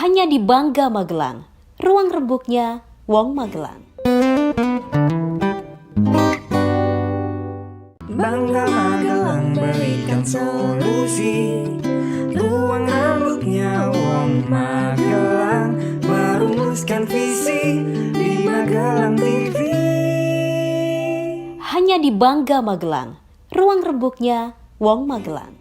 Hanya di Bangga Magelang, ruang rembuknya Wong Magelang. Bangga Magelang berikan solusi, ruang rembuknya Wong Magelang, merumuskan visi di Magelang TV. Hanya di Bangga Magelang, ruang rembuknya Wong Magelang.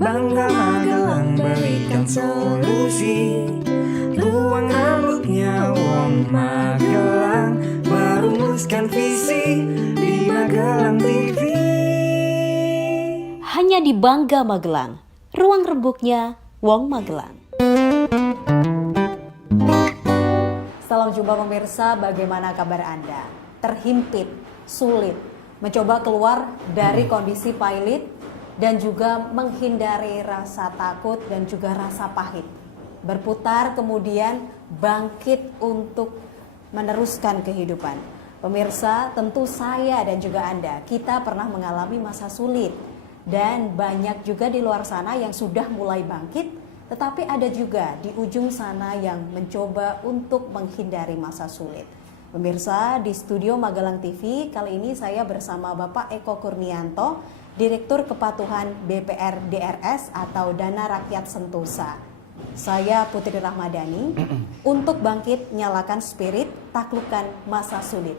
Bangga Magelang berikan solusi, ruang rembuknya Wong Magelang, merumuskan visi di Magelang TV. Hanya di Bangga Magelang, ruang rembuknya Wong Magelang. Salam jumpa pemirsa, bagaimana kabar Anda? Terhimpit, sulit, mencoba keluar dari kondisi pailit dan juga menghindari rasa takut dan juga rasa pahit. Berputar kemudian bangkit untuk meneruskan kehidupan. Pemirsa, tentu saya dan juga Anda, kita pernah mengalami masa sulit. Dan banyak juga di luar sana yang sudah mulai bangkit, tetapi ada juga di ujung sana yang mencoba untuk menghindari masa sulit. Pemirsa, di studio Magelang TV, kali ini saya bersama Bapak Eko Kurnianto, Direktur Kepatuhan BPR DRS atau Dana Rakyat Sentosa. Saya Putri Rahmadani. Untuk bangkit, nyalakan spirit, taklukkan masa sulit.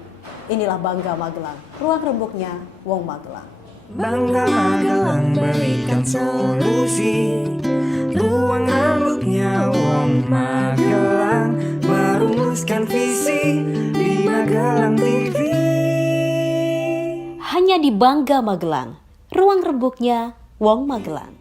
Inilah Bangga Magelang, ruang rembuknya Wong Magelang. Bangga Magelang berikan solusi, ruang rembuknya Wong Magelang, merumuskan visi di Magelang TV. Hanya di Bangga Magelang, ruang rembuknya Wong Magelang.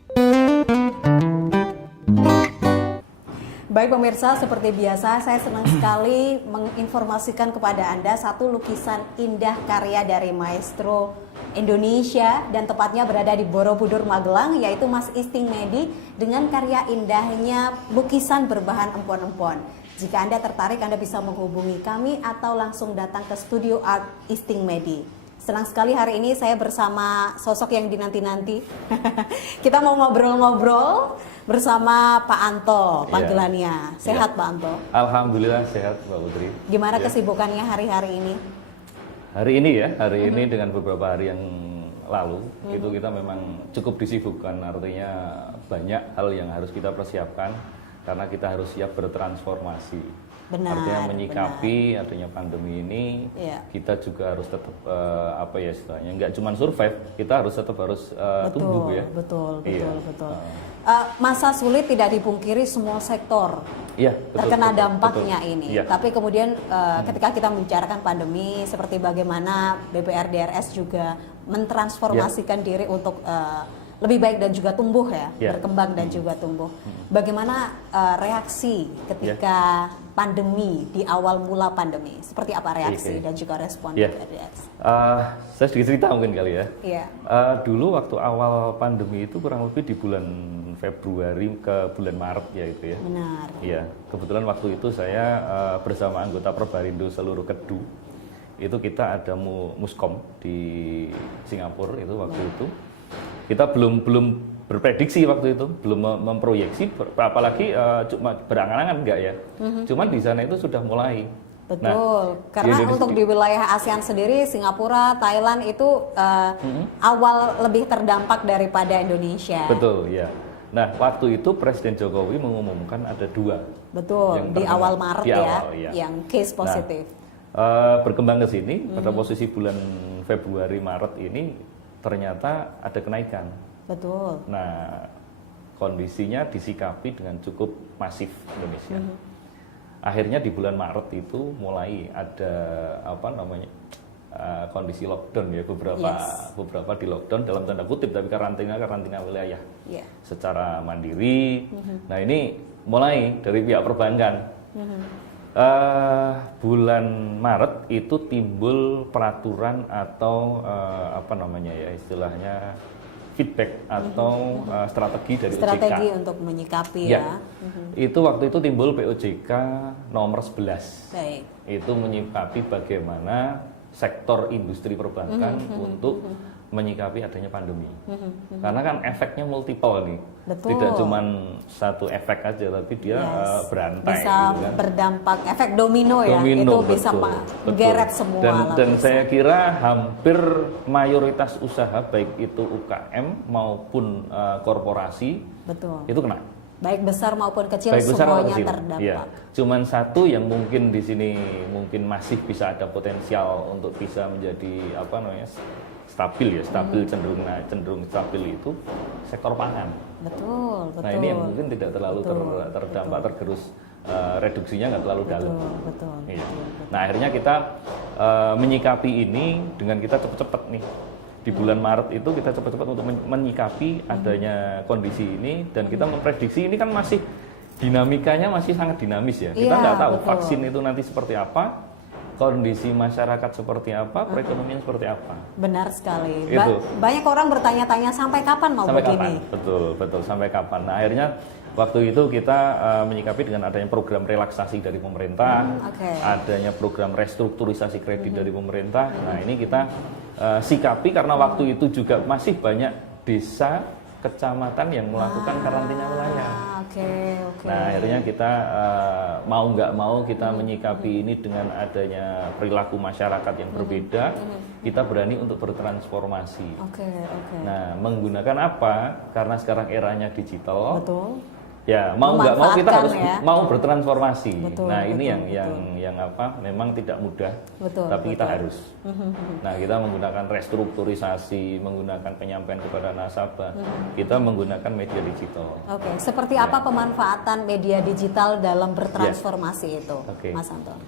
Baik pemirsa, seperti biasa saya senang sekali menginformasikan kepada Anda satu lukisan indah karya dari maestro Indonesia dan tepatnya berada di Borobudur Magelang, yaitu Mas Isting Medi dengan karya indahnya lukisan berbahan empon-empon. Jika Anda tertarik, Anda bisa menghubungi kami atau langsung datang ke studio Art Isting Medi. Senang sekali hari ini saya bersama sosok yang dinanti-nanti. Kita mau ngobrol-ngobrol bersama Pak Anto panggilannya. Sehat Pak Anto? Alhamdulillah sehat Mbak Putri. Gimana kesibukannya hari-hari ini? Hari ini dengan beberapa hari yang lalu itu kita memang cukup disibukkan, artinya banyak hal yang harus kita persiapkan karena kita harus siap bertransformasi. Benar, artinya menyikapi adanya pandemi ini, kita juga harus tetap istilahnya nggak cuma survive, kita harus tetap tumbuh ya. Betul. Masa sulit tidak dipungkiri, semua sektor terkena dampaknya ini. Tapi kemudian ketika kita membicarakan pandemi, seperti bagaimana BPR DRS juga mentransformasikan diri untuk lebih baik dan juga tumbuh berkembang dan juga tumbuh. Bagaimana reaksi ketika pandemi, di awal mula pandemi? Seperti apa reaksi dan juga respon DRS? Saya sedikit cerita mungkin kali ya. Dulu waktu awal pandemi itu kurang lebih di bulan Februari ke bulan Maret ya itu ya. Benar. Iya, kebetulan waktu itu saya bersama anggota Perbarindo seluruh Kedu, itu kita ada muskom di Singapura itu waktu itu. Kita belum berprediksi waktu itu, belum memproyeksi, apalagi cuma berangan-angan enggak ya. Cuman di sana itu sudah mulai. Betul, karena untuk di wilayah ASEAN sendiri, Singapura, Thailand itu awal lebih terdampak daripada Indonesia. Betul, ya. Nah, waktu itu Presiden Jokowi mengumumkan ada 2. Betul, di awal Maret yang case positif. Berkembang ke sini, pada posisi bulan Februari Maret ini, ternyata ada kenaikan. Betul. Nah, kondisinya disikapi dengan cukup masif Indonesia. Akhirnya di bulan Maret itu mulai ada kondisi lockdown ya, beberapa di lockdown dalam tanda kutip, tapi karantina wilayah secara mandiri. Nah, ini mulai dari pihak perbankan. Bulan Maret itu timbul peraturan atau istilahnya feedback atau strategi dari strategi OJK untuk menyikapi Itu waktu itu timbul POJK nomor 11. Baik. Itu menyikapi bagaimana sektor industri perbankan untuk menyikapi adanya pandemi. Karena kan efeknya multiple nih. Betul. Tidak cuma satu efek aja, tapi dia berantai. Bisa gitu kan. berdampak efek domino ya, Domino, itu bisa betul. menggeret semua Dan lapisan. saya kira hampir mayoritas usaha baik itu UKM maupun korporasi Betul. itu kena. Baik besar maupun kecil Baik besar maupun semuanya kecil. terdampak. Iya. Cuman satu yang mungkin di sini mungkin masih bisa ada potensial untuk bisa menjadi apa namanya stabil ya, cenderung stabil itu sektor pangan. Betul. Nah ini yang mungkin tidak terlalu terdampak tergerus, reduksinya nggak terlalu dalam. Betul. Iya. Nah akhirnya kita menyikapi ini dengan kita cepet-cepet nih. Di bulan Maret itu kita cepat-cepat untuk menyikapi adanya kondisi ini dan kita memprediksi ini kan masih dinamikanya masih sangat dinamis ya. Kita Iya, nggak tahu betul. vaksin itu nanti seperti apa, kondisi masyarakat seperti apa, perekonomian seperti apa. Benar sekali. Itu. Banyak orang bertanya-tanya sampai kapan mau Sampai begini? kapan? Betul, sampai kapan. Nah akhirnya waktu itu kita menyikapi dengan adanya program relaksasi dari pemerintah, adanya program restrukturisasi kredit dari pemerintah. Nah ini kita sikapi karena waktu itu juga masih banyak desa, kecamatan yang melakukan karantina wilayah. Nah akhirnya kita mau nggak mau kita menyikapi ini dengan adanya perilaku masyarakat yang berbeda, kita berani untuk bertransformasi. Nah menggunakan apa? Karena sekarang eranya digital. Betul. Ya mau nggak mau kita harus Memanfaatkan ya. mau bertransformasi. Betul, Nah ini betul. yang apa? Memang tidak mudah, Betul, tapi kita betul. harus. Nah kita menggunakan restrukturisasi, menggunakan penyampaian kepada nasabah, kita menggunakan media digital. Seperti apa pemanfaatan media digital dalam bertransformasi itu, Oke. Mas Anton?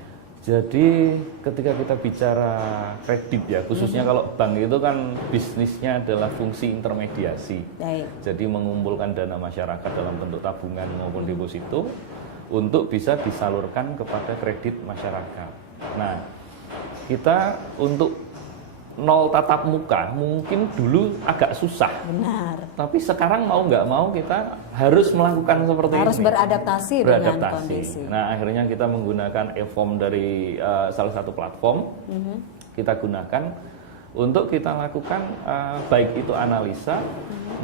Jadi ketika kita bicara kredit ya, khususnya kalau bank itu kan bisnisnya adalah fungsi intermediasi. Baik. Jadi mengumpulkan dana masyarakat dalam bentuk tabungan maupun deposito untuk bisa disalurkan kepada kredit masyarakat. Nah, kita untuk nol tatap muka mungkin dulu agak susah. Benar. Tapi sekarang mau nggak mau kita harus melakukan seperti Harus ini. beradaptasi dengan kondisi. Nah akhirnya kita menggunakan e-form dari salah satu platform. Kita gunakan untuk kita lakukan baik itu analisa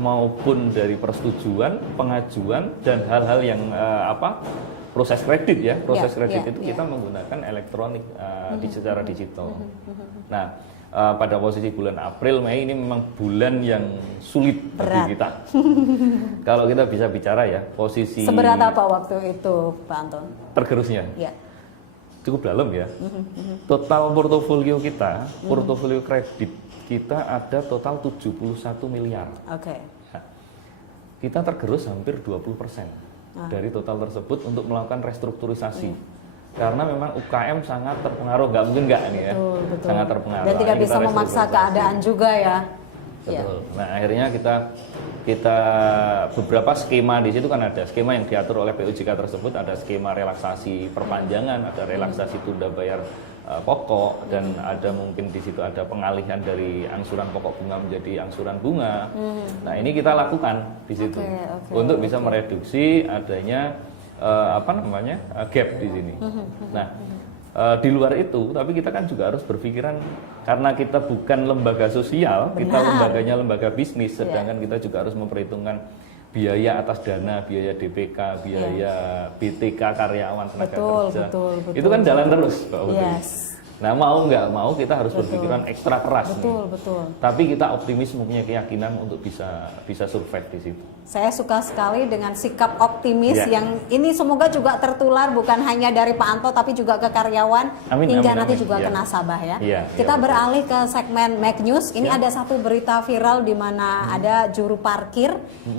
maupun dari persetujuan, pengajuan dan hal-hal yang proses kredit ya. Proses kredit itu kita menggunakan elektronik secara digital. Nah pada posisi bulan April, Mei ini memang bulan yang sulit bagi kita. Kalau kita bisa bicara ya, posisi seberat apa waktu itu, Pak Anton? tergerusnya Ya. cukup dalam ya. Total portofolio kita, portofolio kredit kita ada total 71 miliar. Nah, kita tergerus hampir 20% dari total tersebut untuk melakukan restrukturisasi. Karena memang UKM sangat terpengaruh, nggak mungkin nggak nih ya, Betul. sangat terpengaruh. Dan tidak Akhirnya bisa kita memaksa restrukturisasi. keadaan juga ya. Betul. Nah akhirnya kita beberapa skema di situ kan ada skema yang diatur oleh POJK tersebut, ada skema relaksasi perpanjangan, ada relaksasi tunda bayar pokok dan ada mungkin di situ ada pengalihan dari angsuran pokok bunga menjadi angsuran bunga. Nah ini kita lakukan di situ untuk bisa mereduksi adanya gap di sini. Nah, di luar itu, tapi kita kan juga harus berpikiran karena kita bukan lembaga sosial, kita lembaganya lembaga bisnis, sedangkan kita juga harus memperhitungkan biaya atas dana, biaya DPK, biaya BTK karyawan tenaga kerja. Betul. Itu kan jalan terus, Pak Putri. Yes. Nah mau nggak mau kita harus berpikiran ekstra keras nih. Betul. Tapi kita optimis mempunyai keyakinan untuk bisa survive di situ. Saya suka sekali dengan sikap optimis Ya. yang ini semoga juga tertular bukan hanya dari Pak Anto tapi juga ke karyawan hingga nanti juga ke nasabah ya. Kita beralih ke segmen Mac News. Ini ada satu berita viral di mana ada juru parkir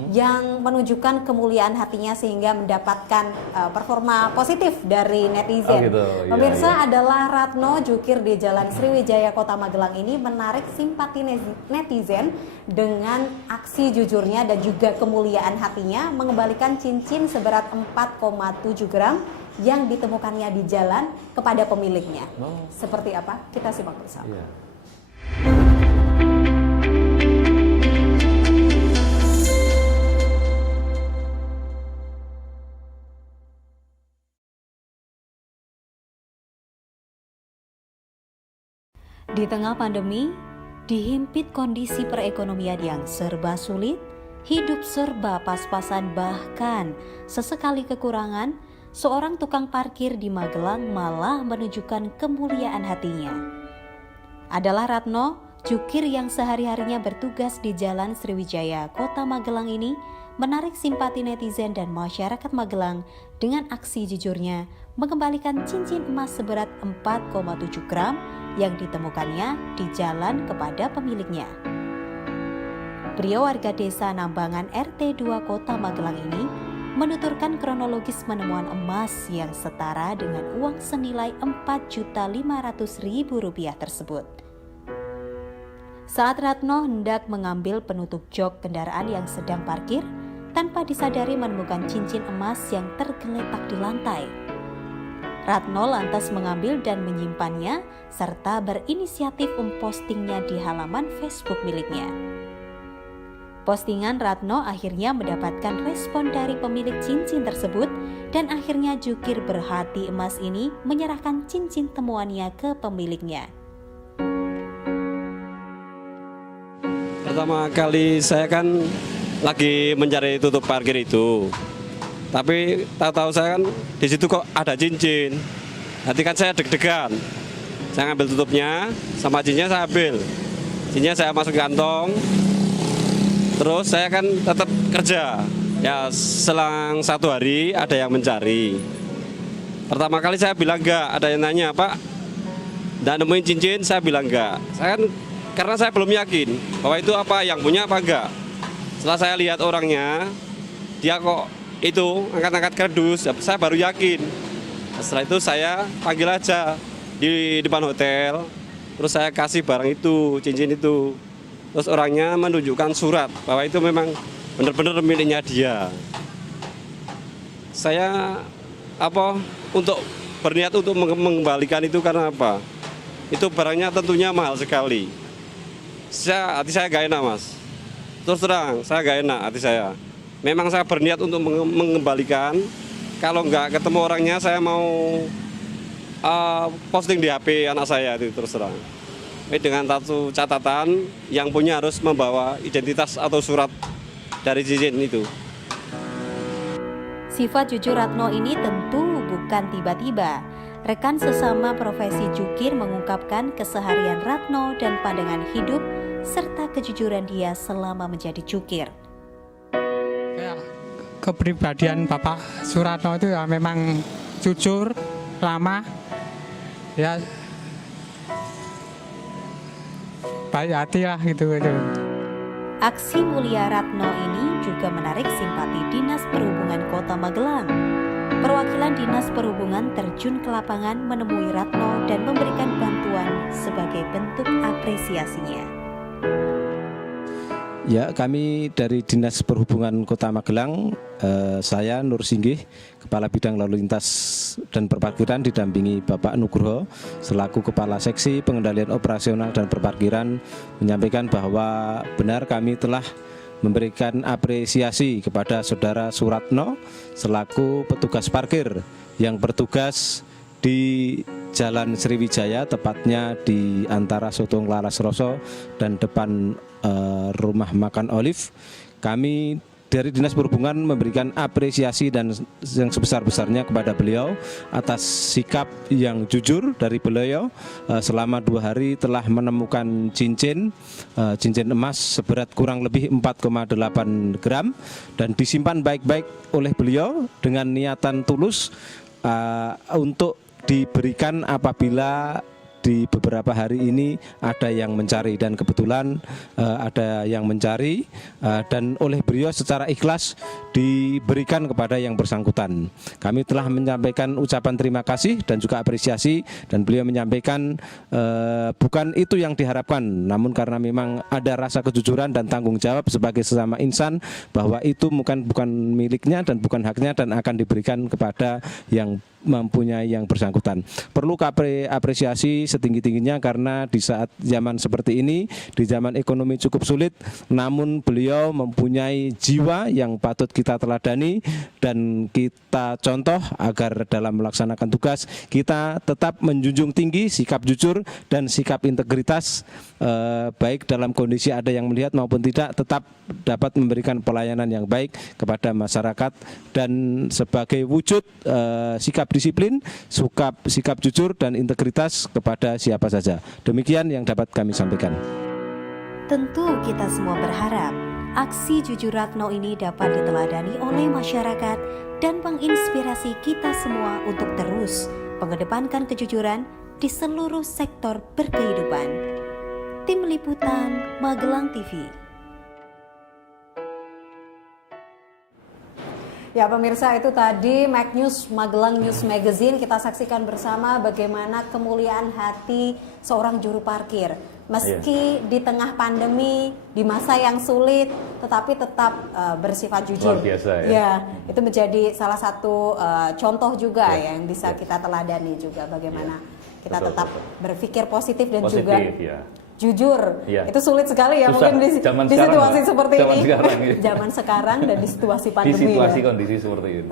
yang menunjukkan kemuliaan hatinya sehingga mendapatkan performa positif dari netizen. Pemirsa adalah Ratno jukir di Jalan Sriwijaya Kota Magelang ini menarik simpati netizen dengan aksi jujurnya dan juga kemuliaan hatinya mengembalikan cincin seberat 4,7 gram yang ditemukannya di jalan kepada pemiliknya. Seperti apa? Kita simak bersama. Di tengah pandemi, Dihimpit kondisi perekonomian yang serba sulit, hidup serba pas-pasan bahkan sesekali kekurangan, seorang tukang parkir di Magelang malah menunjukkan kemuliaan hatinya. Adalah Ratno, jukir yang sehari-harinya bertugas di Jalan Sriwijaya, Kota Magelang ini menarik simpati netizen dan masyarakat Magelang dengan aksi jujurnya mengembalikan cincin emas seberat 4,7 gram yang ditemukannya di jalan kepada pemiliknya. Pria warga desa Nambangan RT 2 Kota Magelang ini menuturkan kronologis penemuan emas yang setara dengan uang senilai Rp4.500.000 tersebut. Saat Ratno hendak mengambil penutup jok kendaraan yang sedang parkir, tanpa disadari menemukan cincin emas yang tergeletak di lantai. Ratno lantas mengambil dan menyimpannya serta berinisiatif mempostingnya di halaman Facebook miliknya. Postingan Ratno akhirnya mendapatkan respon dari pemilik cincin tersebut dan akhirnya jukir berhati emas ini menyerahkan cincin temuannya ke pemiliknya. Pertama kali saya kan lagi mencari tutup parkir itu, tapi tahu-tahu saya kan di situ kok ada cincin. Nanti kan saya deg-degan, saya ngambil tutupnya sama cincinnya saya ambil, cincinnya saya masuk ke kantong. Terus saya kan tetap kerja. Ya selang 1 hari ada yang mencari. Pertama kali saya bilang enggak, ada yang nanya, "Pak, enggak nemuin cincin?" Saya bilang enggak. Saya kan karena saya belum yakin bahwa itu apa yang punya apa enggak. Setelah saya lihat orangnya, dia kok itu angkat-angkat kardus, saya baru yakin. Setelah itu saya panggil aja di depan hotel, terus saya kasih barang itu, cincin itu. Terus orangnya menunjukkan surat bahwa itu memang benar-benar miliknya dia. Saya untuk berniat untuk mengembalikan itu karena apa? Itu barangnya tentunya mahal sekali. Hati saya gak enak, Mas. Terus terang, saya gak enak hati saya. Memang saya berniat untuk mengembalikan. Kalau nggak ketemu orangnya, saya mau posting di HP anak saya itu terus terang. Dengan satu catatan, yang punya harus membawa identitas atau surat dari cincin itu. Sifat jujur Ratno ini tentu bukan tiba-tiba. Rekan sesama profesi jukir mengungkapkan keseharian Ratno dan pandangan hidup serta kejujuran dia selama menjadi jukir. Kepribadian Bapak Suratno itu ya memang jujur, ramah, ya baik hati lah gitu. Aksi mulia Ratno ini juga menarik simpati Dinas Perhubungan Kota Magelang. Perwakilan Dinas Perhubungan terjun ke lapangan menemui Ratno dan memberikan bantuan sebagai bentuk apresiasinya. Ya, kami dari Dinas Perhubungan Kota Magelang, saya Nur Singgih, Kepala Bidang Lalu Lintas dan Perparkiran didampingi Bapak Nugroho selaku Kepala Seksi Pengendalian Operasional dan Perparkiran menyampaikan bahwa benar kami telah memberikan apresiasi kepada Saudara Suratno selaku petugas parkir yang bertugas di Jalan Sriwijaya, tepatnya di antara Sotong Laras Roso dan depan Rumah Makan Olive. Kami dari Dinas Perhubungan memberikan apresiasi dan yang sebesar-besarnya kepada beliau atas sikap yang jujur dari beliau. Selama 2 hari telah menemukan cincin emas seberat kurang lebih 4,8 gram dan disimpan baik-baik oleh beliau dengan niatan tulus untuk diberikan apabila di beberapa hari ini ada yang mencari, dan kebetulan ada yang mencari dan oleh beliau secara ikhlas diberikan kepada yang bersangkutan. Kami telah menyampaikan ucapan terima kasih dan juga apresiasi, dan beliau menyampaikan bukan itu yang diharapkan, namun karena memang ada rasa kejujuran dan tanggung jawab sebagai sesama insan bahwa itu bukan miliknya dan bukan haknya dan akan diberikan kepada yang mempunyai yang bersangkutan. Perlu apresiasi setinggi-tingginya karena di saat zaman seperti ini, di zaman ekonomi cukup sulit, namun beliau mempunyai jiwa yang patut kita teladani dan kita contoh agar dalam melaksanakan tugas kita tetap menjunjung tinggi sikap jujur dan sikap integritas, baik dalam kondisi ada yang melihat maupun tidak, tetap dapat memberikan pelayanan yang baik kepada masyarakat dan sebagai wujud sikap disiplin, sikap jujur dan integritas kepada siapa saja. Demikian yang dapat kami sampaikan. Tentu kita semua berharap aksi Jujur Ratno ini dapat diteladani oleh masyarakat dan menginspirasi kita semua untuk terus mengedepankan kejujuran di seluruh sektor berkehidupan. Tim Liputan Magelang TV. Ya pemirsa, itu tadi Mac News Magelang News Magazine. Kita saksikan bersama bagaimana kemuliaan hati seorang juru parkir. Meski di tengah pandemi, di masa yang sulit, tetapi tetap bersifat jujur. Luar biasa ya. Ya, itu menjadi salah satu contoh juga ya, yang bisa kita teladani juga bagaimana kita betul, tetap berpikir positif dan positif, juga ya. Jujur. Ya. Itu sulit sekali ya. Susah. Mungkin di situasi seperti ini. Zaman sekarang dan di situasi pandemi. Di situasi ya. kondisi seperti ini.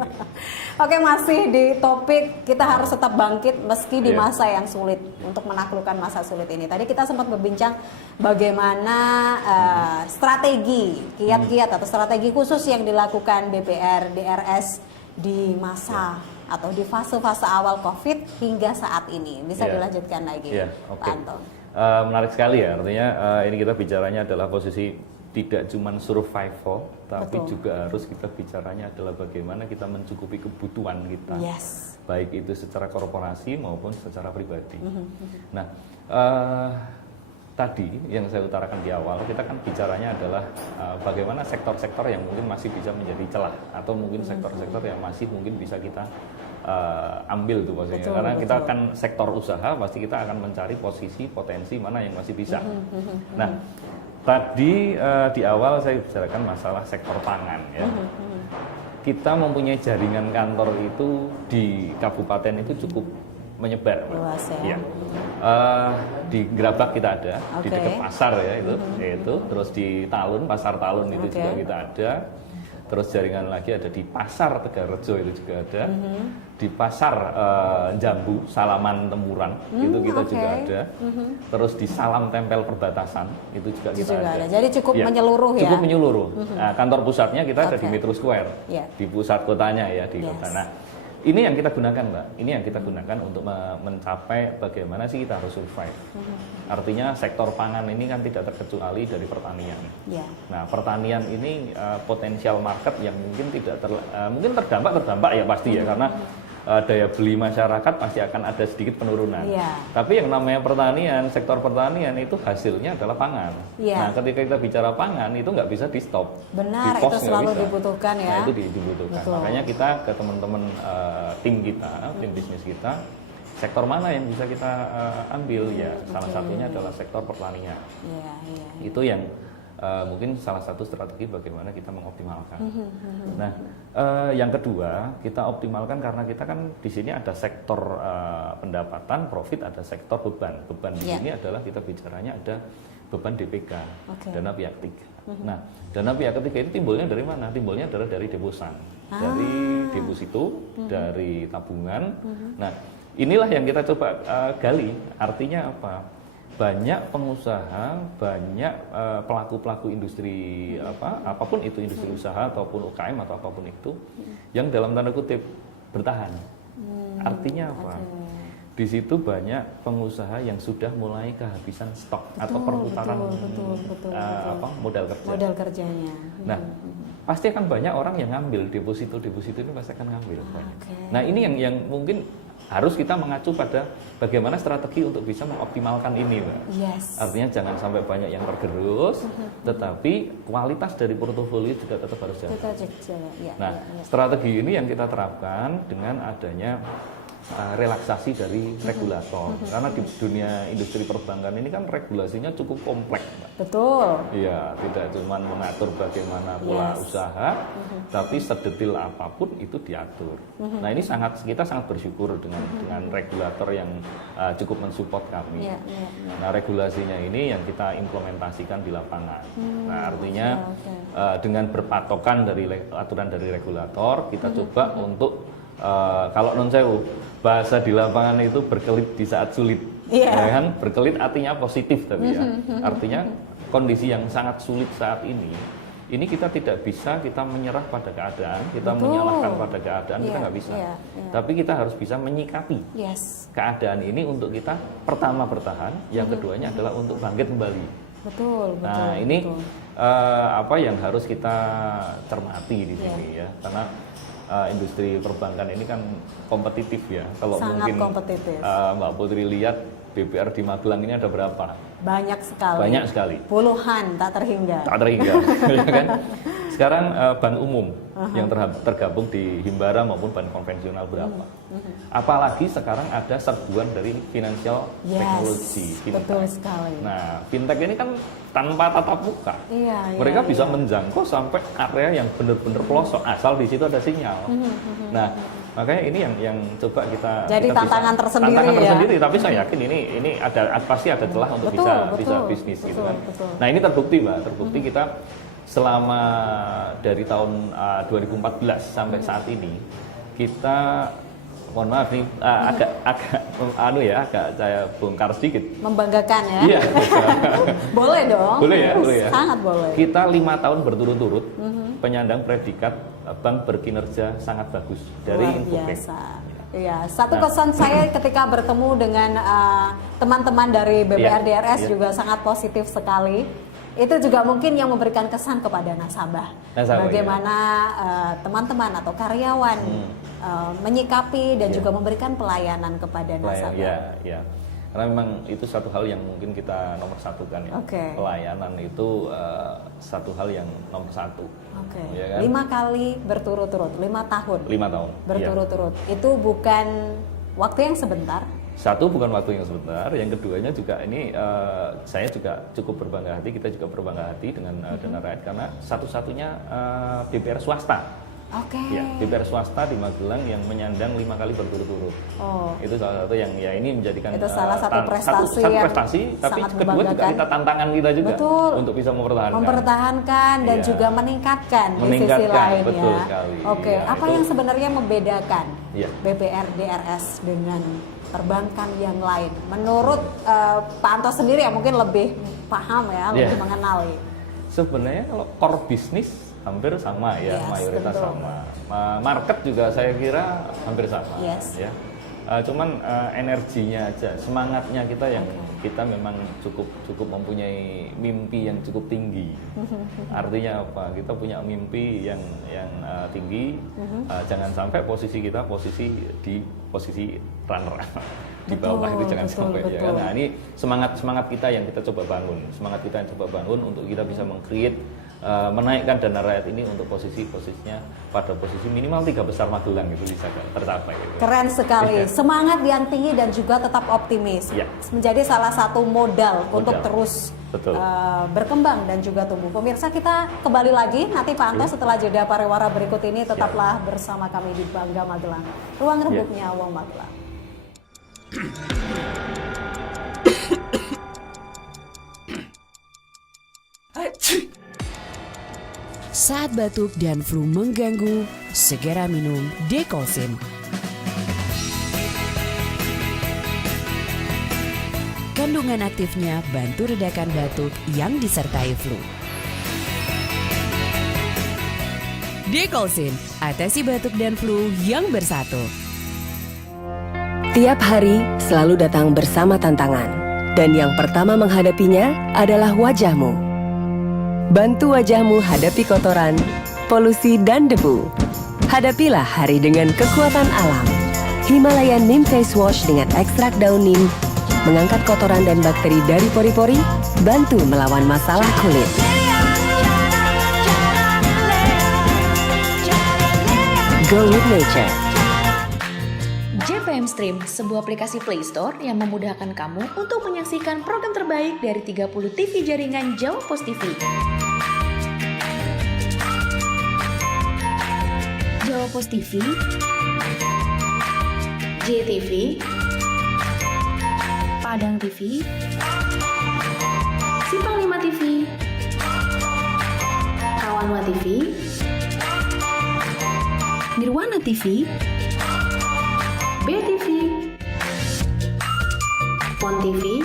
Oke, masih di topik kita harus tetap bangkit meski di Iya. masa yang sulit untuk menaklukkan masa sulit ini. Tadi kita sempat berbincang bagaimana strategi kiat-kiat atau strategi khusus yang dilakukan DPR, DRS di masa atau di fase-fase awal COVID hingga saat ini. Bisa Iya. dilanjutkan lagi, Iya, Pak Anton. Menarik sekali ya, artinya ini kita bicaranya adalah posisi tidak cuma survival, tapi Betul. juga harus kita bicaranya adalah bagaimana kita mencukupi kebutuhan kita, Yes. baik itu secara korporasi maupun secara pribadi. Nah, tadi yang saya utarakan di awal, kita kan bicaranya adalah bagaimana sektor-sektor yang mungkin masih bisa menjadi celah, atau mungkin sektor-sektor yang masih mungkin bisa kita ambil tuh posisinya. Betul, Karena kita betul. akan sektor usaha, pasti kita akan mencari posisi potensi mana yang masih bisa. Nah, tadi di awal saya bicarakan masalah sektor pangan ya. Kita mempunyai jaringan kantor itu di kabupaten itu cukup menyebar, Pak. Luas ya. Iya. Di Gerabak kita ada, di Oke. dekat pasar ya itu, terus di Talun, pasar Talun itu Oke. juga kita ada. Terus jaringan lagi ada di pasar Tegarejo itu juga ada, di pasar Jambu, Salaman Temuran itu kita oke. juga ada. Terus di Salam Tempel Perbatasan itu juga Itu kita juga ada. ada. Jadi cukup Iya, menyeluruh ya. Cukup menyeluruh. Nah, kantor pusatnya kita ada di Oke. Metro Square, Iya. di pusat kotanya ya di Yes. kota. Nah, ini yang kita gunakan, Mbak. Ini yang kita gunakan untuk mencapai bagaimana sih kita harus survive. Artinya sektor pangan ini kan tidak terkecuali dari pertanian. Ya. Nah, pertanian ini potensial market yang mungkin tidak mungkin terdampak ya pasti ya, karena daya beli masyarakat pasti akan ada sedikit penurunan. Iya. Tapi yang namanya pertanian, sektor pertanian itu hasilnya adalah pangan. Iya. Nah, ketika kita bicara pangan itu nggak bisa di stop. Benar, Di-pause itu nggak selalu bisa. dibutuhkan ya. Nah, itu dibutuhkan. Betul. Makanya kita ke teman-teman tim kita, tim bisnis kita, sektor mana yang bisa kita ambil ya? Salah satunya adalah sektor pertanian. Iya, iya. Itu yang mungkin salah satu strategi bagaimana kita mengoptimalkan. Nah, yang kedua kita optimalkan karena kita kan di sini ada sektor pendapatan, profit, ada sektor beban. Beban di Ya. sini adalah kita bicaranya ada beban DPK, Oke. dana pihak ketiga. Nah, dana pihak ketiga itu timbulnya dari mana? Timbulnya adalah dari deposan, dari deposito, dari tabungan. Nah, inilah yang kita coba gali. Artinya apa? Banyak pengusaha, banyak pelaku-pelaku industri apapun itu, industri usaha ataupun UKM atau apapun itu, yang dalam tanda kutip bertahan. Artinya apa? Di situ banyak pengusaha yang sudah mulai kehabisan stok atau perputaran betul. modal kerja. Modal kerjanya. Nah, pasti akan banyak orang yang ngambil deposito ini pasti akan ngambil. Oke. Nah, ini yang mungkin harus kita mengacu pada bagaimana strategi untuk bisa mengoptimalkan ini, Mbak. Yes. Artinya jangan sampai banyak yang tergerus, tetapi kualitas dari portofolio juga tetap harus jalan. Kita cek jalan. Ya, Nah, ya, ya. strategi ini yang kita terapkan dengan adanya relaksasi dari regulator. Karena di dunia industri perbankan ini kan regulasinya cukup kompleks, Mbak. Betul. Iya, tidak cuma mengatur bagaimana pola Yes. usaha, tapi sedetil apapun itu diatur. Nah, ini kita sangat bersyukur dengan regulator yang cukup mensupport kami. Iya, iya, iya. Nah, regulasinya ini yang kita implementasikan di lapangan. Nah, artinya dengan berpatokan dari aturan dari regulator, kita coba untuk kalau non sewu bahasa di lapangan itu berkelit di saat sulit. Iya. Ya kan? Berkelit artinya positif tapi ya. Artinya kondisi yang sangat sulit saat ini kita tidak bisa kita menyerah pada keadaan, kita Betul. menyalahkan pada keadaan, kita Iya, nggak bisa. iya, iya. Tapi kita harus bisa menyikapi Yes. keadaan ini untuk kita pertama bertahan, yang keduanya adalah untuk bangkit kembali. Betul, betul. Nah, ini betul. apa yang harus kita cermati di sini ya, karena industri perbankan ini kan kompetitif ya. Kalau Sangat mungkin kompetitif. Mbak Putri lihat BPR di Magelang ini ada berapa? Banyak sekali. Banyak sekali. Puluhan tak terhingga. Tak terhingga, ya kan? Sekarang bank umum yang tergabung di Himbara maupun bank konvensional berapa? Apalagi sekarang ada serbuan dari financial Yes, technology, fintech. betul sekali. Nah, fintech ini kan tanpa tatap muka. Iya, Mereka iya, bisa iya. menjangkau sampai area yang benar-benar pelosok asal di situ ada sinyal. Nah, makanya ini yang coba kita Jadi kita tantangan bisa, tersendiri tantangan ya. tersendiri, tapi saya yakin ini pasti ada celah untuk Betul, bisa betul, bisnis gitu kan. betul. Nah, ini terbukti, Mbak. Terbukti kita selama dari tahun 2014 sampai saat ini kita mohon maaf nih agak saya bongkar sedikit. Membanggakan ya. Iya. Boleh dong. Boleh ya, boleh ya. Sangat boleh. Kita 5 tahun berturut-turut penyandang predikat bank berkinerja sangat bagus dari Luar Infotech. biasa. Iya, satu Nah. kesan saya ketika bertemu dengan teman-teman dari BPR DRS Iya. juga sangat positif sekali. Itu juga mungkin yang memberikan kesan kepada nasabah. Nasabah, Bagaimana teman-teman atau karyawan menyikapi dan Iya. juga memberikan pelayanan kepada nasabah. Ya. Karena memang itu satu hal yang mungkin kita nomor satukan ya. Oke. Pelayanan itu satu hal yang nomor satu. Oke. Ya kan? 5 kali berturut-turut, 5 tahun 5 tahun. berturut-turut. Itu bukan waktu yang sebentar. Satu, bukan waktu yang sebentar. Yang keduanya juga ini saya juga cukup berbangga hati, kita juga berbangga hati dengan dana rakyat karena satu-satunya BPR swasta. Oke. Ya, BPR swasta di Magelang yang menyandang 5 kali berturut-turut. Oh. Itu salah satu yang ya ini menjadikan Itu salah satu prestasi satu yang prestasi, tapi sangat kedua juga membanggakan. kita tantangan kita juga Betul. untuk bisa mempertahankan. Mempertahankan dan Iya. juga meningkatkan di sisi Meningkatkan, lain betul ya. sekali. Oke, Iya, apa itu- yang sebenarnya membedakan Iya. BPR DRS dengan perbankan yang lain? Menurut Pak Anto sendiri ya mungkin lebih paham ya, Iya. lebih mengenali. Sebenarnya kalau core bisnis hampir sama ya, Yes, mayoritas tentu. sama. Market juga saya kira hampir sama. Yes. Ya. Cuman energinya aja, semangatnya kita yang kita memang cukup mempunyai mimpi yang cukup tinggi. Artinya apa? Kita punya mimpi yang tinggi. Jangan sampai posisi kita di posisi runner di bawah Betul, itu jangan betul, sampai ya betul. kan. Nah, ini semangat kita yang kita coba bangun, untuk kita bisa meng-create menaikkan dana rakyat ini untuk posisinya pada posisi minimal 3 besar Magelang itu bisa tercapai. Gitu. Keren sekali, semangat yang tinggi dan juga tetap optimis. Iya. Menjadi salah satu modal untuk terus Betul. berkembang dan juga tumbuh. Pemirsa, kita kembali lagi nanti Pak Anto setelah jeda pariwara berikut ini tetaplah bersama kami di Bangga Magelang. Ruang Rembuknya Wong Magelang. Saat batuk dan flu mengganggu, segera minum Dekolsin. Kandungan aktifnya bantu redakan batuk yang disertai flu. Dekolsin, atasi batuk dan flu yang bersatu. Tiap hari selalu datang bersama tantangan, dan yang pertama menghadapinya adalah wajahmu. Bantu wajahmu hadapi kotoran, polusi, dan debu. Hadapilah hari dengan kekuatan alam. Himalaya Neem Face Wash dengan ekstrak daun neem mengangkat kotoran dan bakteri dari pori-pori, bantu melawan masalah kulit. Go with nature. JPM Stream, sebuah aplikasi Play Store yang memudahkan kamu untuk menyaksikan program terbaik dari 30 TV jaringan Jawa Pos TV. Jawa Pos TV, JTV, Padang TV, Simpang 5 TV, Kawanwa TV, Nirwana TV, BTV, Pon TV,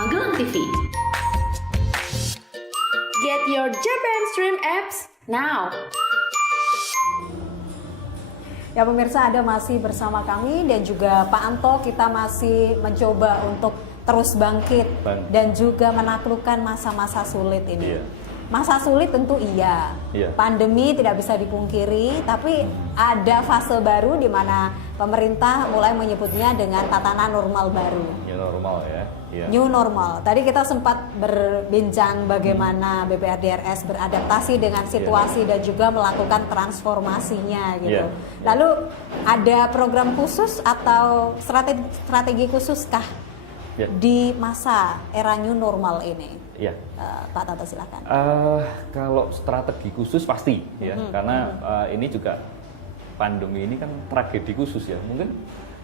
Magelang TV. Get your JPM Stream apps now. Ya pemirsa, Anda masih bersama kami dan juga Pak Anto. Kita masih mencoba untuk terus bangkit dan juga menaklukkan masa-masa sulit ini. Masa sulit tentu iya. Pandemi tidak bisa dipungkiri, tapi ada fase baru di mana pemerintah mulai menyebutnya dengan tatanan normal baru. New normal ya. New normal. Tadi kita sempat berbincang bagaimana BPRDRS beradaptasi dengan situasi dan juga melakukan transformasinya gitu. Lalu ada program khusus atau strategi khususkah di masa era new normal ini? Pak Tato silakan. Kalau strategi khusus pasti ya, karena ini juga pandemi ini kan tragedi khusus ya. Mungkin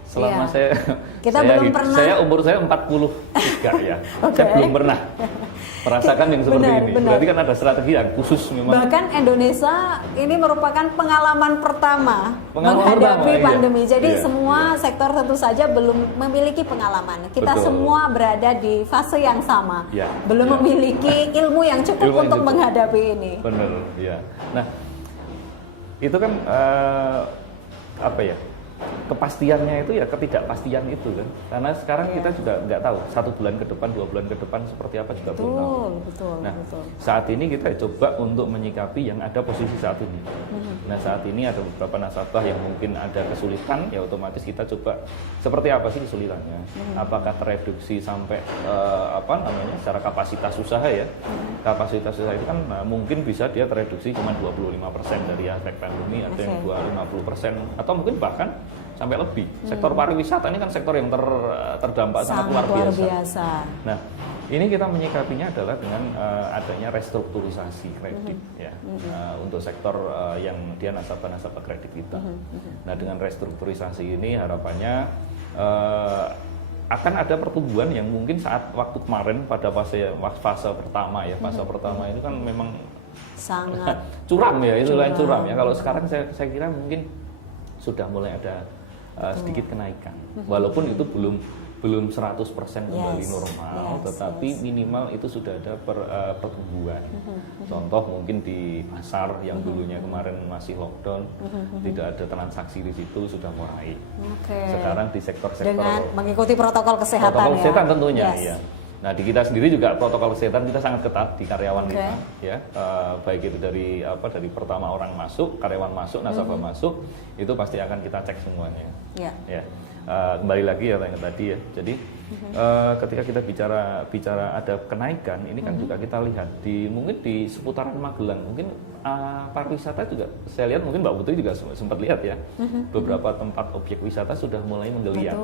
selama saya umur saya 43 ya. Saya belum pernah merasakan yang seperti ini. Berarti kan ada strategi yang khusus memang. Bahkan Indonesia ini merupakan pengalaman pertama menghadapi pandemi. Jadi semua sektor tentu saja belum memiliki pengalaman. Kita semua berada di fase yang sama. Belum memiliki ilmu yang cukup untuk menghadapi ini. Benar, ya. Nah, itu kan apa ya? Kepastiannya itu ya ketidakpastian itu kan, karena sekarang kita juga nggak tahu 1 bulan ke depan, 2 bulan ke depan seperti apa juga belum tahu. Saat ini kita coba untuk menyikapi yang ada posisi saat ini. Nah saat ini ada beberapa nasabah yang mungkin ada kesulitan, ya otomatis kita coba seperti apa sih kesulitannya, apakah tereduksi sampai secara kapasitas usaha ya. Kapasitas usaha itu kan mungkin bisa dia tereduksi cuma 25% dari efek pandemi, ada yang 50% atau mungkin bahkan sampai lebih. Sektor pariwisata ini kan sektor yang terdampak sangat luar biasa. Nah, ini kita menyikapinya adalah dengan adanya restrukturisasi kredit ya untuk sektor yang dia nasabah kredit kita. Nah, dengan restrukturisasi ini harapannya akan ada pertumbuhan yang mungkin saat waktu kemarin pada fase pertama ya, fase pertama itu kan memang sangat curam ya, itu lain curam ya. Kalau sekarang saya kira mungkin sudah mulai ada sedikit kenaikan, walaupun itu belum 100% kembali normal, tetapi minimal itu sudah ada pertumbuhan. Contoh mungkin di pasar yang dulunya kemarin masih lockdown, tidak ada transaksi di situ sudah mulai. Sekarang di sektor-sektor dengan mengikuti protokol kesehatan. Protokol kesehatan tentunya ya. Nah di kita sendiri juga protokol kesehatan kita sangat ketat di karyawan kita ya, baik itu dari pertama orang masuk, karyawan masuk, nasabah masuk, itu pasti akan kita cek semuanya. Kembali lagi ya yang tadi ya. Jadi ketika kita bicara ada kenaikan, ini kan juga kita lihat mungkin di seputaran Magelang, mungkin pariwisata juga saya lihat, mungkin Mbak Putri juga sempat lihat ya, beberapa tempat objek wisata sudah mulai menggeliat.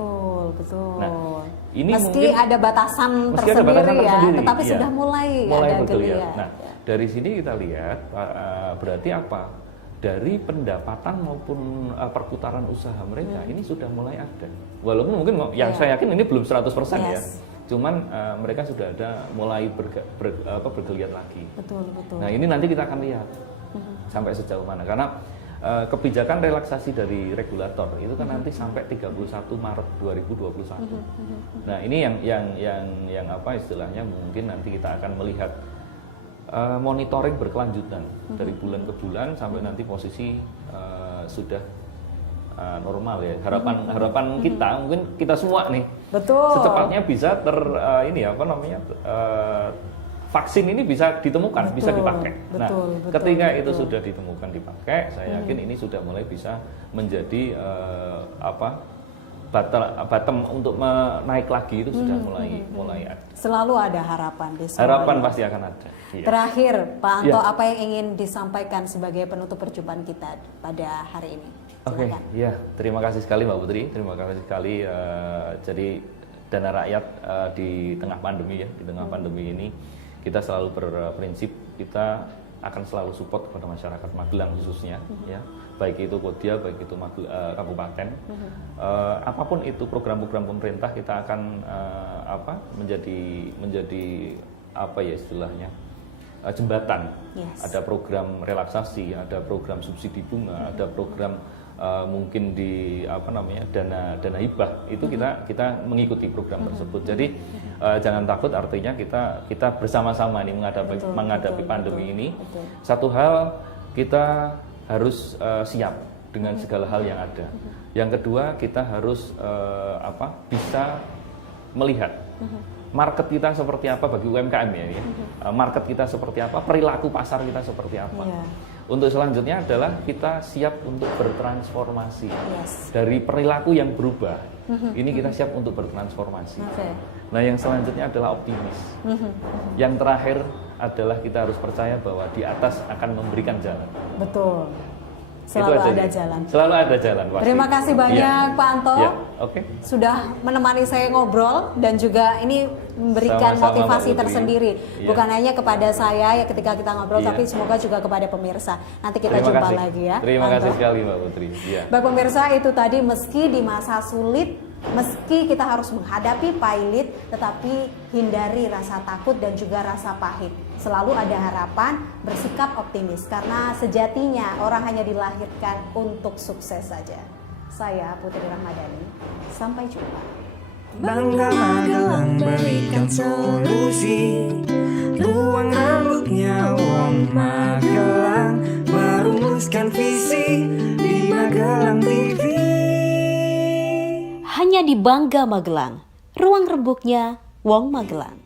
Betul. Nah, ini meski ada batasan tersendiri ya, tetapi sudah mulai ada geliat. Nah, dari sini kita lihat berarti apa? Dari pendapatan maupun perputaran usaha mereka ini sudah mulai ada. Walaupun mungkin saya yakin ini belum 100% ya. Cuman mereka sudah ada mulai bergeliat lagi. Betul. Nah, ini nanti kita akan lihat sampai sejauh mana, karena kebijakan relaksasi dari regulator itu kan nanti sampai 31 Maret 2021. Nah, ini yang apa istilahnya, mungkin nanti kita akan melihat monitoring berkelanjutan dari bulan ke bulan sampai nanti posisi sudah normal ya. Harapan kita, mungkin kita semua nih, secepatnya bisa vaksin ini bisa ditemukan, bisa dipakai. Ketika itu sudah ditemukan, dipakai, saya yakin ini sudah mulai bisa menjadi bottom untuk naik lagi, itu sudah mulai ada. Selalu ada harapan di semua. Harapan pasti akan ada. Terakhir, Pak Anto, apa yang ingin disampaikan sebagai penutup perjumpaan kita pada hari ini? Oke, Silakan. ya terima kasih sekali Mbak Putri, terima kasih sekali. Jadi dana rakyat di tengah pandemi ya, di tengah pandemi ini kita selalu berprinsip kita akan selalu support kepada masyarakat Magelang khususnya, ya, baik itu Kodia, baik itu kabupaten, apapun itu program-program pemerintah kita akan menjadi apa ya istilahnya jembatan. Yes. Ada program relaksasi, ada program subsidi bunga, ada program mungkin di dana hibah itu kita mengikuti program tersebut. Jadi jangan takut, artinya kita bersama-sama ini menghadapi pandemi ini. Betul. Satu hal kita harus siap dengan segala hal yang ada. Yang kedua kita harus bisa melihat market kita seperti apa bagi UMKM ya. Market kita seperti apa, perilaku pasar kita seperti apa. Yeah. Untuk selanjutnya adalah kita siap untuk bertransformasi. Yes. Dari perilaku yang berubah, ini kita siap untuk bertransformasi. Okay. Nah, yang selanjutnya adalah optimis. Yang terakhir adalah kita harus percaya bahwa di atas akan memberikan jalan. Betul. Itu Selalu aja ada ya. jalan. Selalu ada jalan. Pasti. Terima kasih banyak Ya. Pak Anto. Ya. Oke. Sudah menemani saya ngobrol dan juga ini memberikan Sama-sama, motivasi Mbak Putri. tersendiri. Iya. Bukan hanya kepada saya ya ketika kita ngobrol, Iya. tapi semoga juga kepada pemirsa. Nanti kita Terima jumpa kasih. lagi ya. Terima Anto. kasih sekali Mbak Putri. Ya. Baik pemirsa, itu tadi meski di masa sulit, meski kita harus menghadapi pahit, tetapi hindari rasa takut dan juga rasa pahit. Selalu ada harapan, bersikap optimis karena sejatinya orang hanya dilahirkan untuk sukses saja. Saya Putri Rahmadani, sampai jumpa. Bangga Magelang berikan solusi, ruang rambutnya wong Magelang, merumuskan visi di Magelang TV. Hanya di Bangga Magelang, ruang rembuknya Wong Magelang.